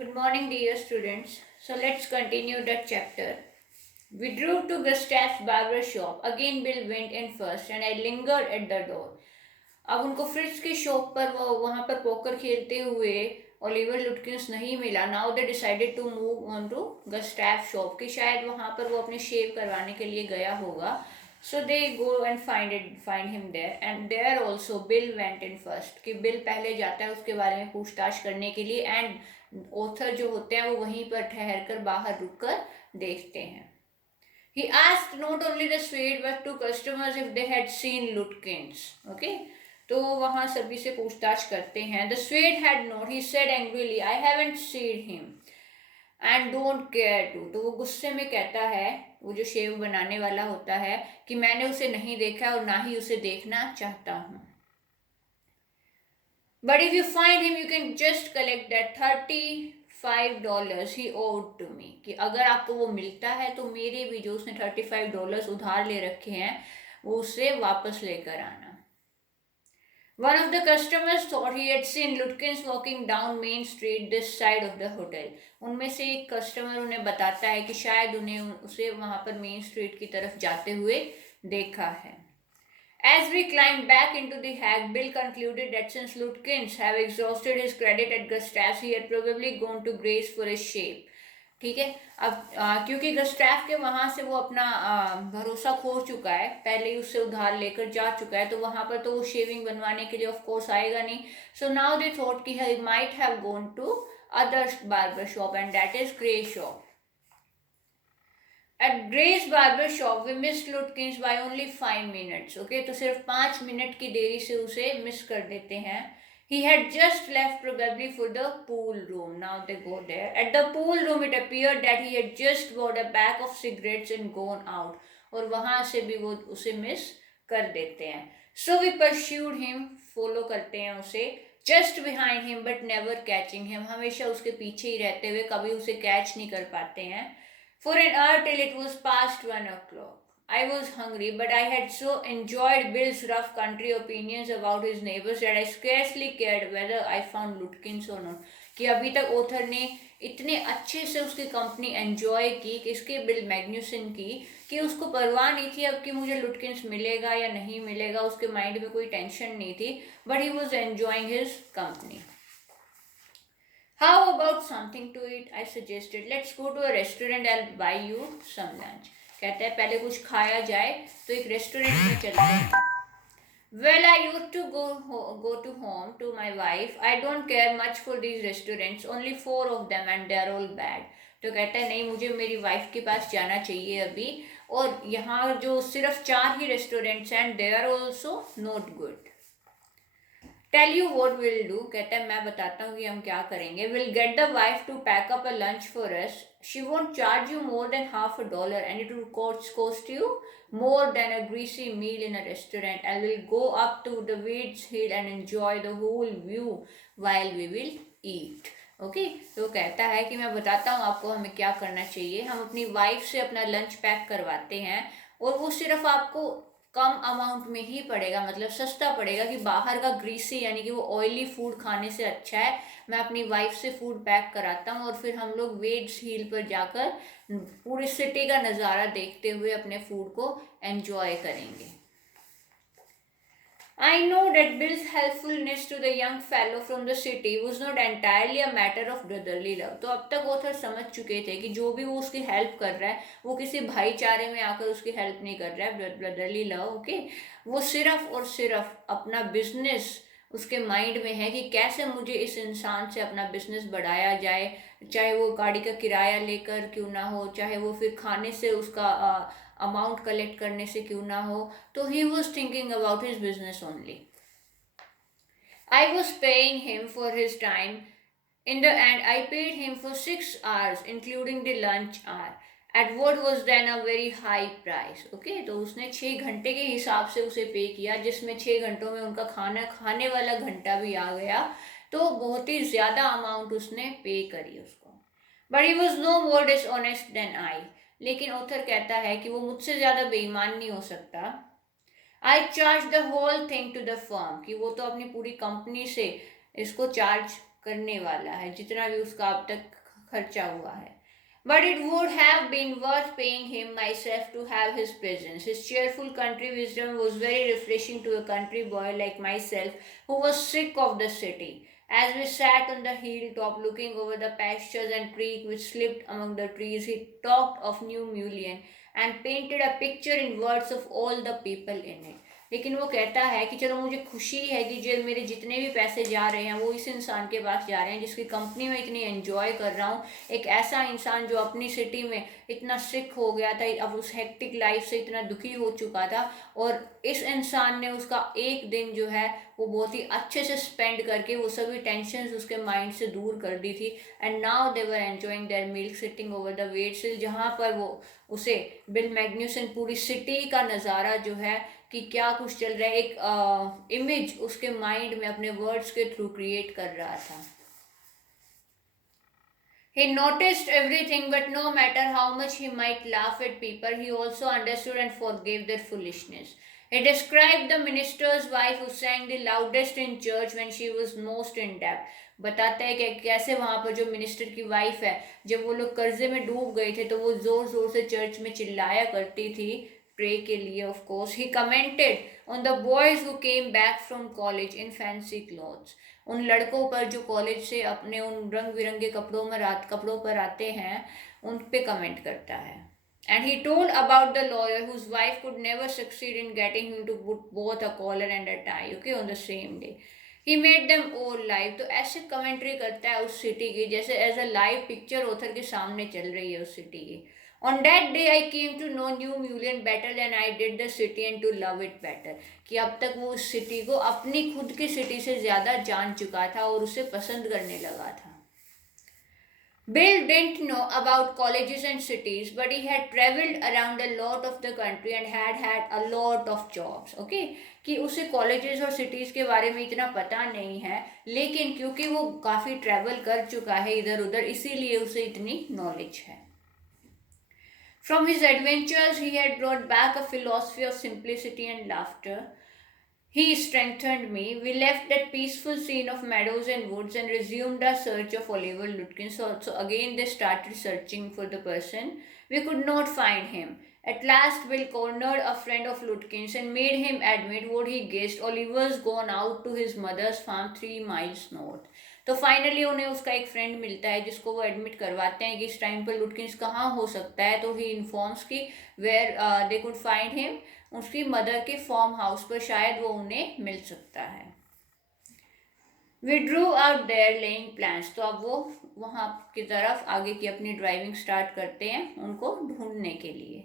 Good morning, dear students. So let's continue the chapter. We drove to Gustav's barber shop. Again, Bill went in first, and I lingered at the door. अब उनको fridge की shop पर वो वहां पर poker खेलते हुए Oliver Lutkins नहीं मिला. Now they decided to move on to Gustaf shop कि शायद वहां पर वो अपने शेव करवाने के लिए गया होगा. So they go and find him there and there also Bill went in first कि बिल पहले जाता है उसके बारे में पूछताछ करने के लिए. एंड ऑथर जो होते हैं वो वहीं पर ठहर कर बाहर रुक कर देखते हैं. He asked not only the Swede but to customers if they had seen Lutkins. Okay, तो वहाँ सभी से पूछताछ करते हैं. The Swede had not. He said angrily, "I haven't seen him and don't care to." तो वो गुस्से में कहता है, वो जो शेव बनाने वाला होता है, कि मैंने उसे नहीं देखा और ना ही उसे देखना चाहता हूँ. But if you find him, you can just collect that $35 he owed to me. कि अगर आपको वो मिलता है तो मेरे भी जो उसने $35 उधार ले रखे हैं वो उससे वापस लेकर आना. One of the customers thought he had seen Lutkins walking down Main Street this side of the hotel. उनमें से एक कस्टमर उन्हें बताता है कि शायद उसे वहाँ पर मेन स्ट्रीट की तरफ जाते हुए देखा है. As we climbed back into the hack, Bill concluded that since Lutkins have exhausted his credit at Gustav's, he had probably gone to Grace for his shape. ठीक है. अब क्योंकि गस्टैफ के वहां से वो अपना भरोसा खो चुका है, पहले ही उससे उधार लेकर जा चुका है, तो वहां पर तो वो शेविंग बनवाने के लिए ऑफ कोर्स आएगा नहीं. सो नाउ दे थॉट कि he might have gone to other barber shop and that is Gray shop. At Gray's barber shop, we missed Lutkins by only 5 minutes. Okay, तो सिर्फ 5 minute की देरी से उसे miss कर देते हैं. He had just left probably for the pool room. Now they go there. At the pool room, it appeared that he had just bought a pack of cigarettes and gone out. और वहाँ से भी वो उसे miss कर देते हैं. So we pursued him, follow करते हैं उसे. Just behind him but never catching him. हमेशा उसके पीछे ही रहते हुए कभी उसे कैच नहीं कर पाते हैं. For an hour till it was past 1 o'clock. I was hungry, but I had so enjoyed Bill's rough country opinions about his neighbors that I scarcely cared whether I found Lutkins or not. कि अभी तक author ने इतने अच्छे से उसकी company enjoy की, किसके, बिल मैग्न्यूसन की, कि उसको परवाह नहीं थी अब कि मुझे लुटकिंस मिलेगा या नहीं मिलेगा. उसके माइंड में कोई टेंशन नहीं थी, but he was enjoying his company. How about something to eat? I suggested. Let's go to a restaurant. I'll buy you some lunch. कहता है पहले कुछ खाया जाए तो एक रेस्टोरेंट में चलते हैं. Well, I used to go to home to my wife. I don't care much for these restaurants. Only 4 of them and they're all bad. तो कहता है नहीं, मुझे मेरी वाइफ के पास जाना चाहिए अभी, और यहाँ जो सिर्फ 4 ही रेस्टोरेंट्स हैं, they are also not good. Tell you what we'll do. कहता है मैं बताता हूँ कि हम क्या करेंगे. We'll get the wife to pack up a lunch for us. She won't charge you more than $50 and it will cost you more than a greasy meal in a restaurant. And we'll go up to the Weeds Hill and enjoy the whole view while we will eat. Okay, तो कहता है कि मैं बताता हूँ आपको हमें क्या करना चाहिए. हम अपनी वाइफ से अपना लंच पैक करवाते हैं और वो सिर्फ आपको कम अमाउंट में ही पड़ेगा, मतलब सस्ता पड़ेगा. कि बाहर का ग्रीसी यानी कि वो ऑयली फूड खाने से अच्छा है मैं अपनी वाइफ से फूड पैक कराता हूँ और फिर हम लोग वेड्स हिल पर जाकर पूरी सिटी का नज़ारा देखते हुए अपने फूड को एंजॉय करेंगे. I know that Bill's helpfulness to the young fellow from the city was not entirely a matter of brotherly love. तो अब तक ऑथर समझ चुके थे कि जो भी वो उसकी हेल्प कर रहा है वो किसी भाईचारे में आकर उसकी हेल्प नहीं कर रहा है, ब्रदरली लव. ओके, वो सिर्फ और सिर्फ अपना बिजनेस उसके माइंड में है कि कैसे मुझे इस इंसान से अपना बिजनेस बढ़ाया जाए, चाहे वो गाड़ी का किराया लेकर क्यों ना हो, चाहे वो फिर खाने से उसका अमाउंट कलेक्ट करने से क्यों ना हो. तो he was thinking about his business only. I was paying him for his time. In the end, I paid him for 6 hours, including the lunch hour, at what was then a very high price. Okay, तो उसने 6 घंटे के हिसाब से उसे पे किया, जिसमें 6 घंटों में उनका खाना खाने वाला घंटा भी आ गया, तो बहुत ही ज़्यादा अमाउंट उसने पे करी उसको. But he was no more dishonest than I. लेकिन ऑथर कहता है कि वो मुझसे ज़्यादा बेईमान नहीं हो सकता. I charged the whole thing to the firm, कि वो तो अपनी पूरी कंपनी से इसको चार्ज करने वाला है, जितना भी उसका अब तक खर्चा हुआ है. But it would have been worth paying him myself to have his presence. His cheerful country wisdom was very refreshing to a country boy like myself who was sick of the city. As we sat on the hilltop looking over the pastures and creek which slipped among the trees, he talked of New Mullion and painted a picture in words of all the people in it. लेकिन वो कहता है कि चलो मुझे खुशी है कि जो मेरे जितने भी पैसे जा रहे हैं वो इस इंसान के पास जा रहे हैं जिसकी कंपनी में इतनी एंजॉय कर रहा हूँ. एक ऐसा इंसान जो अपनी सिटी में इतना सिक हो गया था, अब उस हेक्टिक लाइफ से इतना दुखी हो चुका था, और इस इंसान ने उसका एक दिन जो है वो बहुत ही अच्छे से स्पेंड करके वो सभी टेंशन उसके माइंड से दूर कर दी थी. And now they were enjoying their meal sitting over the weights, जहाँ पर वो उसे बिल मैग्न्यूसन पूरी सिटी का नज़ारा जो है कि क्या कुछ चल रहा है, एक इमेज उसके माइंड में अपने वर्ड्स के थ्रू क्रिएट कर रहा था. He noticed everything, but no matter how much he might laugh at people, he also understood and forgave their foolishness. He described the minister's wife who sang the loudest in church when she was most in debt. बताता है कि कैसे वहाँ पर जो minister की wife है, जब वो लोग कर्जे में डूब गए थे तो वो जोर जोर से चर्च में चिल्लाया करती थी प्रे के लिए. Of course he commented on the boys who came back from college in fancy clothes. उन लड़कों पर जो कॉलेज से अपने उन रंग बिरंगे कपड़ों पर आते हैं, उन पे कमेंट करता है. And he told about the lawyer whose wife could never succeed in getting him to put both a collar and a tie, okay, on the same day. He made them all live. तो ऐसे commentary करता है उस city की जैसे as a live picture author के सामने चल रही है उस सिटी की. On that day I came to know New Mullion better than I did the city and to love it better. कि अब तक वो उस सिटी को अपनी खुद की सिटी से ज़्यादा जान चुका था और उसे पसंद करने लगा था. Bill didn't know about colleges and cities, but he had traveled around a lot of the country and had had a lot of jobs. Okay, कि उसे कॉलेजेस और सिटीज़ के बारे में इतना पता नहीं है, लेकिन क्योंकि वो काफ़ी ट्रैवल कर चुका है इधर उधर, इसीलिए उसे इतनी नॉलेज है. From his adventures, he had brought back a philosophy of simplicity and laughter. He strengthened me. We left that peaceful scene of meadows and woods and resumed our search of Oliver Lutkin. So again they started searching for the person. We could not find him. At last Bill cornered a friend of Lutkin's and made him admit what he guessed. Oliver's gone out to his mother's farm 3 miles north. तो finally उन्हें उसका एक friend मिलता है जिसको वो admit करवाते हैं कि इस टाइम पर लुटकिंस कहाँ हो सकता है. तो ही इन्फॉर्म्स की where they could find him, उसकी मदर के फार्म हाउस पर शायद वो उन्हें मिल सकता है. We drew out their laying plans. तो अब वो वहाँ की तरफ आगे की अपनी ड्राइविंग स्टार्ट करते हैं उनको ढूंढने के लिए.